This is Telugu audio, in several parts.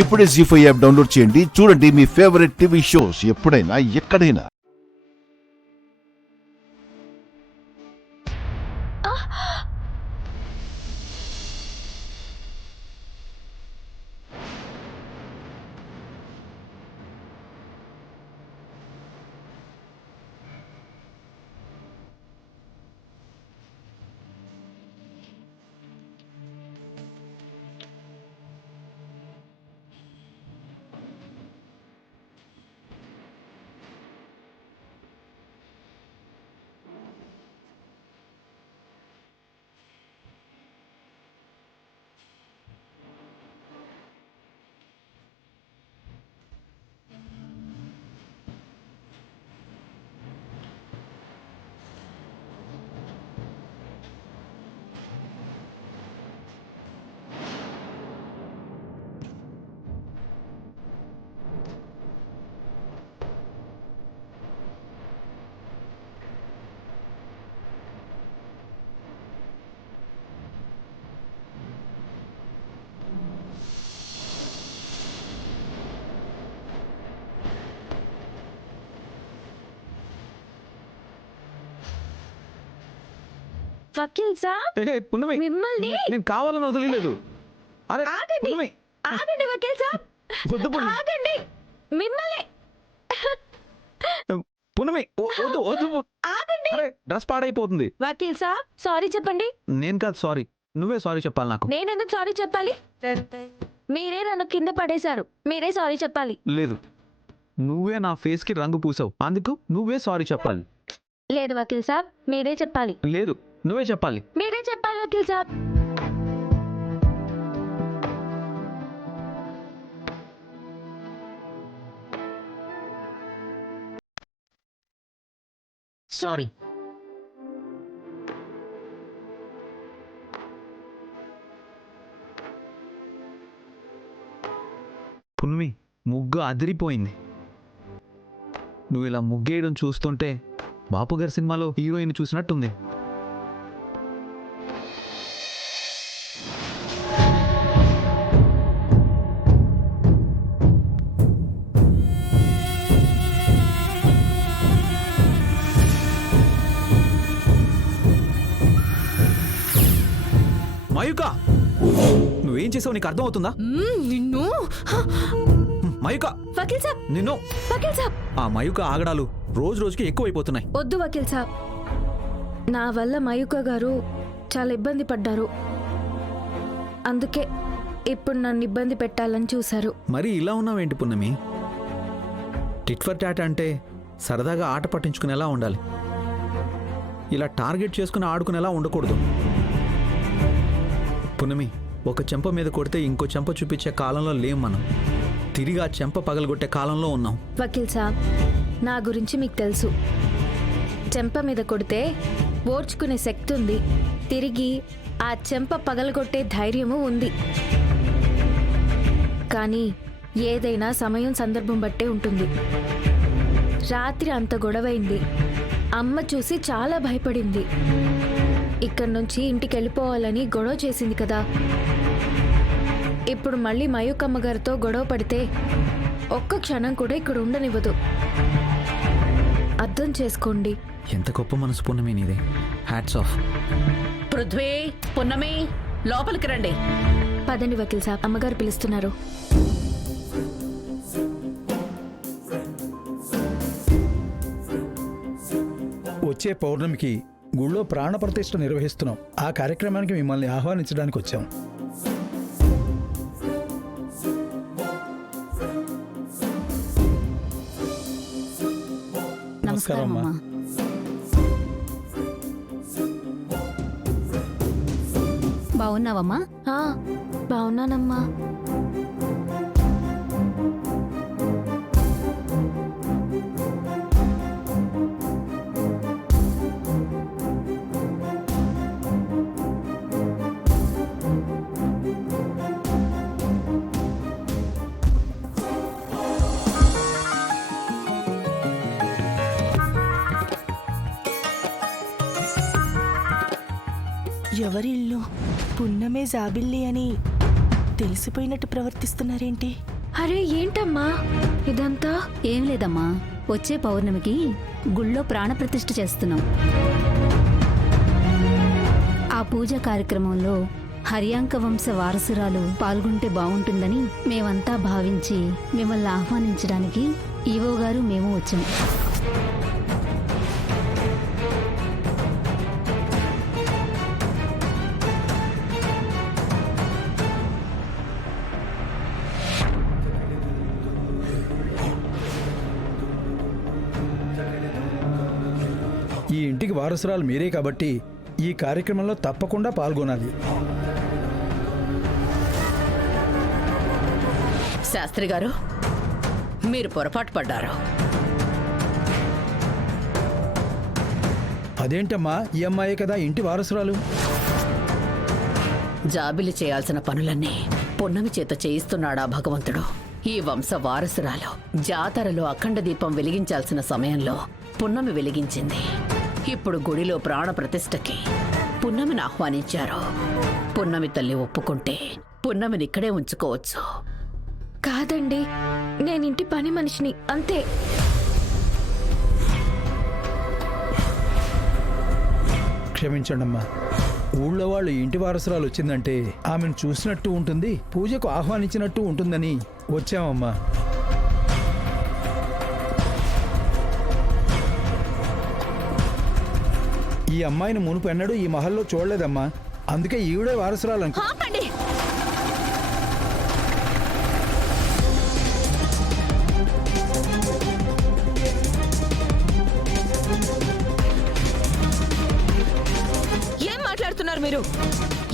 ఇప్పుడే జీ5 యాప్ డౌన్లోడ్ చేయండి. చూడండి మీ ఫేవరెట్ టీవీ షోస్ ఎప్పుడైనా ఎక్కడైనా. వకీల్ సాబ్, పున్నమి, మిమ్మల్ని నేను కావాలని వదిలేదు. అరే ఆగండి, పున్నమి, ఆగండి వకీల్ సాబ్, వద్దు పున్నమి. ఆగండి, మిమ్మల్ని పున్నమి, వద్దు వద్దు. ఆగండి. అరే డ్రెస్ పాడైపోతుంది. వకీల్ సాబ్, సారీ చెప్పండి. నేను కాదు సారీ, నువ్వే సారీ చెప్పాలి నాకు. నేనెందుకు సారీ చెప్పాలి? మీరే నన్ను కింద పడేశారు, మీరే సారీ చెప్పాలి. లేదు, నువ్వే నా ఫేస్ కి రంగు పూసావు, అందుకు నువ్వే సారీ చెప్పాలి. లేదు వకీల్ సాబ్, మీరే చెప్పాలి. లేదు, నువ్వే చెప్పాలి. మీరే చెప్పాలి వకీల్ సాబ్. సారీ. పున్నమి, ముగ్గు అదిరిపోయింది. నువ్వు ఇలా ముగ్గేయడం చూస్తుంటే బాపు గారి సినిమాలో హీరోయిన్ చూసినట్టుంది. మయూక, నువ్వేం చేసావు నీకు అర్థం అవుతుందా? నిన్ను మయూక, వకీల్ సాబ్, నిన్ను. వకీల్ సాబ్. ఆ మయూక ఆగడాలు రోజు రోజుకి ఎక్కువైపోతున్నాయి. వద్దు వకీల్ సాబ్, నా వల్ల మయూక గారు చాలా ఇబ్బంది పడ్డారు, అందుకే ఇప్పుడు నన్ను ఇబ్బంది పెట్టాలని చూశారు. మరి ఇలా ఉన్నావేంటి పున్నమి? టిట్ ఫర్ టాట్ అంటే సరదాగా ఆట పట్టించుకునేలా ఉండాలి, ఇలా టార్గెట్ చేసుకుని ఆడుకునేలా ఉండకూడదు. పున్నమి, ఒక చెంప మీద కొడితే ఇంకో చెంప చూపించే కాలంలో లేం మనం. తిరిగి ఆ చెంప పగలగొట్టే కాలంలో ఉన్నాం. వకీల్ సాబ్, నా గురించి మీకు తెలుసు. చెంప మీద కొడితే ఓర్చుకునే శక్తి ఉంది, తిరిగి ఆ చెంప పగలగొట్టే ధైర్యము ఉంది. కానీ ఏదైనా సమయం సందర్భం బట్టే ఉంటుంది. రాత్రి అంత గొడవైంది, అమ్మ చూసి చాలా భయపడింది. ఇక్కడి నుంచి ఇంటికి వెళ్ళిపోవాలని గొడవ చేసింది కదా. ఇప్పుడు మళ్ళీ మయూకమ్మ గారితో గొడవ పడితే ఒక్క క్షణం కూడా ఇక్కడ ఉండనివ్వదు. అర్థం చేసుకోండి. ఎంత గొప్ప మనసు పున్నమి నీదే. Hats off. పృథ్వీ, పున్నమి, లోపలికి రండి. పదండి వకీల్ సాబ్, అమ్మగారు పిలుస్తున్నారు. వచ్చే పౌర్ణమికి గుళ్ళో ప్రాణప్రతిష్ఠ నిర్వహిస్తున్నాం. ఆ కార్యక్రమానికి మిమ్మల్ని ఆహ్వానించడానికి వచ్చాం. నమస్కారం అమ్మా. బాగున్నావమ్మా? బాగున్నానమ్మా. ఎవరిల్లు? పున్నమే జాబిల్లి అని తెలిసిపోయినట్టు ప్రవర్తిస్తున్నారేంటి? అరే ఏంటమ్మా ఇదంతా? ఏం లేదమ్మా, వచ్చే పౌర్ణమికి గుళ్ళో ప్రాణప్రతిష్ఠ చేస్తున్నాం. ఆ పూజ కార్యక్రమంలో హర్యాంక వంశ వారసురాలు పాల్గొంటే బాగుంటుందని మేమంతా భావించి మిమ్మల్ని ఆహ్వానించడానికి ఈవో గారు మేము వచ్చాం. ఈ ఇంటికి వారసురాలు మీరే కాబట్టి ఈ కార్యక్రమంలో తప్పకుండా పాల్గొనాలి. శాస్త్రి గారు, మీరు పొరపాటు పడ్డారు. అదేంటమ్మా, ఈ అమ్మాయే కదా ఇంటి వారసురాలు. జాబిలి చేయాల్సిన పనులన్నీ పున్నమి చేత చేయిస్తున్నాడా భగవంతుడు? ఈ వంశ వారసురాలు జాతరలో అఖండ దీపం వెలిగించాల్సిన సమయంలో పున్నమి వెలిగించింది. ఇప్పుడు గుడిలో ప్రాణ ప్రతిష్ఠకి పున్నమిని ఆహ్వానించారు. పున్నమి తల్లి ఒప్పుకుంటే పున్నమిని ఇక్కడే ఉంచుకోవచ్చు. కాదండి, నేనింటి పని మనిషిని అంతే. క్షమించండమ్మా, ఊళ్ళో వాళ్ళు ఇంటి వారసురాలు వచ్చిందంటే ఆమెను చూసినట్టు ఉంటుంది, పూజకు ఆహ్వానించినట్టు ఉంటుందని వచ్చామమ్మా. ఈ అమ్మాయిని మునుపు ఎన్నడూ ఈ మహల్లో చూడలేదమ్మా, అందుకే ఈవిడే వారసురాలు అనుకో. ఆపండి. ఏం మాట్లాడుతున్నారు మీరు?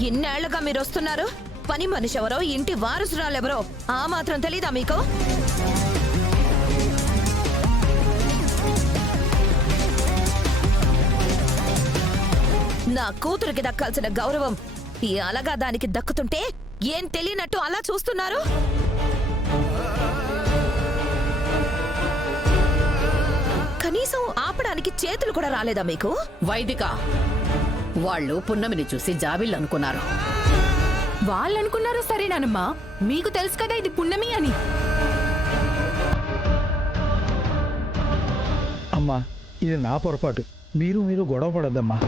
ఇన్నేళ్లుగా మీరు వస్తున్నారు. పని మనిషి ఎవరో, ఇంటి వారసురాలెవరో ఆ మాత్రం తెలీదా మీకు? నా కూతురికి దక్కాల్సిన గౌరవం ఈ అలగా దానికి దక్కుతుంటే ఏం తెలియనట్టు అలా చూస్తున్నారు? కనీసం ఆపడానికి చేతులు కూడా రాలేదా మీకు? వైదిక, వాళ్ళు పున్నమిని చూసి జాబిల్లు అనుకున్నారు. వాళ్ళనుకున్నారు సరేనానమ్మా, మీకు తెలుసు కదా ఇది పున్నమి అని. అమ్మా, ఇది నా పొరపాటు, మీరు గొడవ పడద్దమ్మా.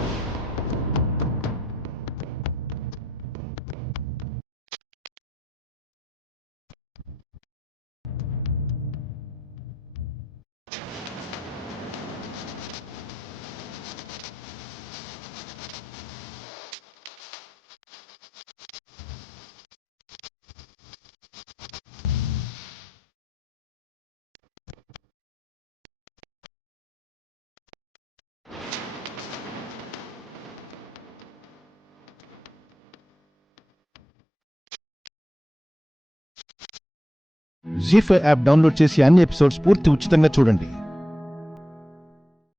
జీ5 యాప్ డౌన్లోడ్ చేసి అన్ని ఎపిసోడ్స్ పూర్తి ఉచితంగా చూడండి.